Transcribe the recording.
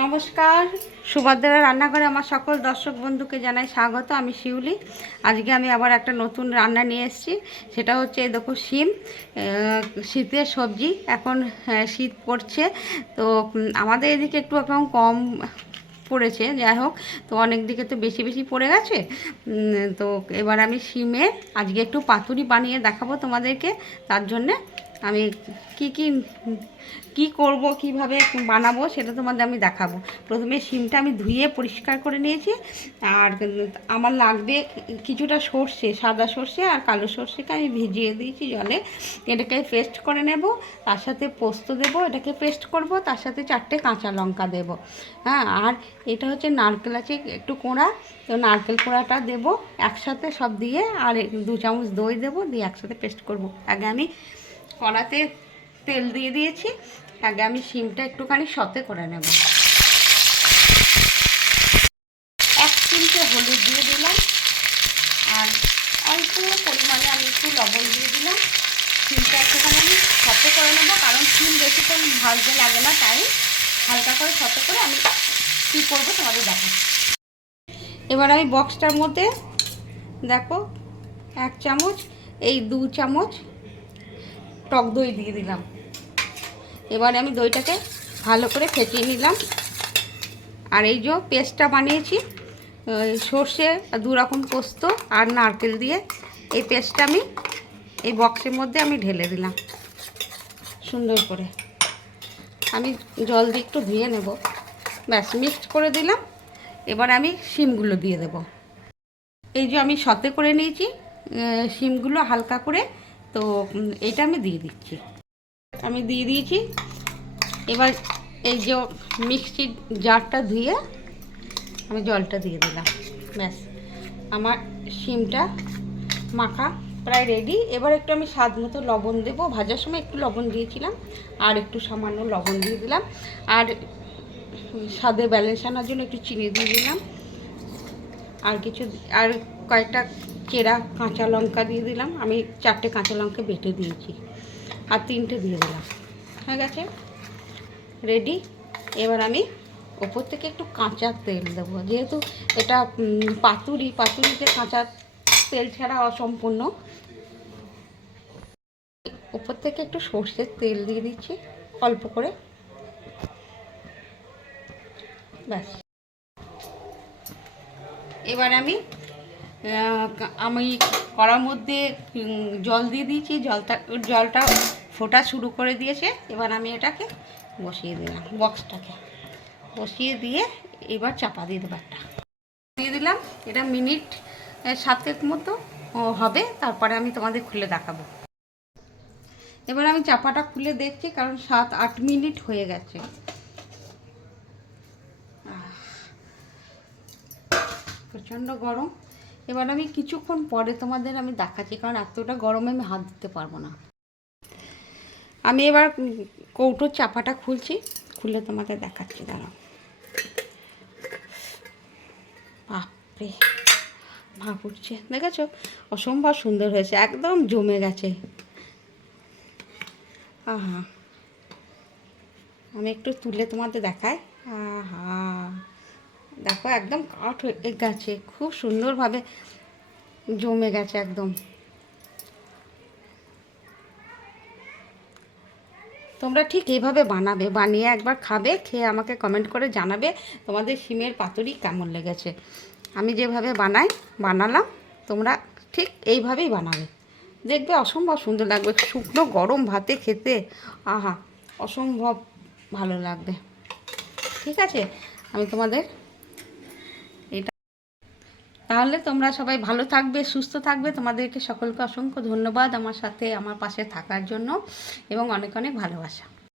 নমস্কার, সুভদ্রা রান্নাঘরে আমার সকল দর্শক বন্ধুকে জানাই স্বাগত। আমি শিউলি। আজকে আমি আবার একটা নতুন রান্না নিয়ে এসেছি। সেটা হচ্ছে এই দেখো শিম। শীতের সবজি, এখন শীত পড়ছে তো আমাদের এদিকে একটু এখন কম পড়েছে, যাই হোক, তো অনেক দিকে তো বেশি বেশি পড়ে গেছে। তো এবার আমি শিমে আজকে একটু পাতুরি বানিয়ে দেখাবো তোমাদেরকে। তার জন্যে আমি কি কি কি করব, কিভাবে বানাবো সেটা তোমাদের আমি দেখাবো। প্রথমে শিমটা আমি ধুয়ে পরিষ্কার করে নিয়েছি। আর আমার লাগবে কিছুটা সর্ষে, সাদা সর্ষে আর কালো সর্ষেকে আমি ভিজিয়ে দিয়েছি জলে। এটাকে পেস্ট করে নেব, তার সাথে পোস্ত দেব, এটাকে পেস্ট করব, তার সাথে 4টে কাঁচা লঙ্কা দেব। হ্যাঁ, আর এটা হচ্ছে নারকেল আছে একটু কোঁড়া, তো নারকেল কোঁড়াটা দেব একসাথে সব দিয়ে, আর 2 চামচ দই দেবো, দিয়ে একসাথে পেস্ট করব। আগে আমি কড়াতে তেল দিয়ে দিয়েছি। আগে আমি শিমটা একটুখানি সতে করে নেব। 1 চিমটে হলুদ দিয়ে দিলাম, আর অল্প পরিমাণে আমি একটু লবণ দিয়ে দিলাম। শিমটা একটুখানি আমি সতে করে নেব, কারণ শিম বেশিক্ষণ ভাজতে লাগে না, তাই হালকা করে সতে করে আমি কী করবো তোমাদের দেখাচ্ছি। এবার আমি বক্সটার মধ্যে দেখো 1 চামচ, এই 2 চামচ টক দই দিয়ে দিলাম। এবার আমি দইটাকে ভালো করে ফেটিয়ে নিলাম। আর এই যে পেস্টটা বানিয়েছি সর্ষে, 2 রকম পোস্ত আর নারকেল দিয়ে, এই পেস্টটা আমি এই বক্সের মধ্যে আমি ঢেলে দিলাম সুন্দর করে। আমি জল দিয়ে একটু ধুয়ে নেব, ব্যাস মিক্সড করে দিলাম। এবার আমি শিমগুলো দিয়ে দেব। এই যে আমি সতে করে নিয়েছি শিমগুলো হালকা করে, তো এটা আমি দিয়ে দিচ্ছি। আমি দিয়ে দিয়েছি। এবার এই যে মিক্সির জারটা ধুয়ে আমি জলটা দিয়ে দিলাম। ব্যাস আমার শিমটা মাখা প্রায় রেডি। এবার একটু আমি স্বাদ মতো লবণ দেবো। ভাজার সময় একটু লবণ দিয়েছিলাম, আর একটু সামান্য লবণ দিয়ে দিলাম। আর স্বাদে ব্যালেন্স আনার জন্য একটু চিনি দিয়ে দিলাম। আর কয়েকটা চেরা কাঁচা লঙ্কা দিয়ে দিলাম। আমি 4টে কাঁচা লঙ্কা বেটে দিয়েছি, আর 3টে দিয়ে দিলাম। হয়ে গেছে, রেডি। এবার আমি ওপর থেকে একটু কাঁচা তেল দেবো, যেহেতু এটা পাতুরিতে কাঁচা তেল ছাড়া অসম্পূর্ণ। ওপর থেকে একটু সর্ষের তেল দিয়ে দিচ্ছি অল্প করে, ব্যাস। এবার আমি কড়ার মধ্যে জল দিয়ে দিয়েছি। জলটা ফোটা শুরু করে দিয়েছে। এবার আমি এটাকে বসিয়ে দিলাম, বক্সটাকে বসিয়ে দিয়ে এবার চাপা দিয়ে দেবো একটা দিয়ে দিলাম। এটা মিনিট 7 মতো হবে, তারপরে আমি তোমাদের খুলে দেখাবো। এবার আমি চাপাটা খুলে দেখছি, কারণ 7-8 মিনিট হয়ে গেছে। প্রচণ্ড গরম। এবার আমি কিছুক্ষণ পরে তোমাদের আমি দেখাচ্ছি, কারণ এতটা গরমে আমি হাত দিতে পারবো না। আমি এবার কৌটোর চাপাটা খুলছি, খুলে তোমাদের দেখাচ্ছি, দাঁড়াও। বাপরে, ভাপ উঠছে, দেখেছো? অসম্ভব সুন্দর হয়েছে, একদম জমে গেছে। আহা, আমি একটু তুলে তোমাদের দেখাই। আহা, দেখো একদম কাঠ হয়ে গেছে, খুব সুন্দরভাবে জমে গেছে একদম। তোমরা ঠিক এইভাবে বানাবে, বানিয়ে একবার খাবে, খেয়ে আমাকে কমেন্ট করে জানাবে তোমাদের শিমের পাতুরি কেমন লেগেছে। আমি যেভাবে বানালাম, তোমরা ঠিক এইভাবেই বানাবে, দেখবে অসম্ভব সুন্দর লাগবে। শুকনো গরম ভাতে খেতে আহা, অসম্ভব ভালো লাগবে। ঠিক আছে, আমি তোমাদের তাহলে তোমরা সবাই ভালো থাকবে, সুস্থ থাকবে। তোমাদেরকে সকলকে অসংখ্য ধন্যবাদ আমার সাথে আমার পাশে থাকার জন্য, এবং অনেক অনেক ভালোবাসা।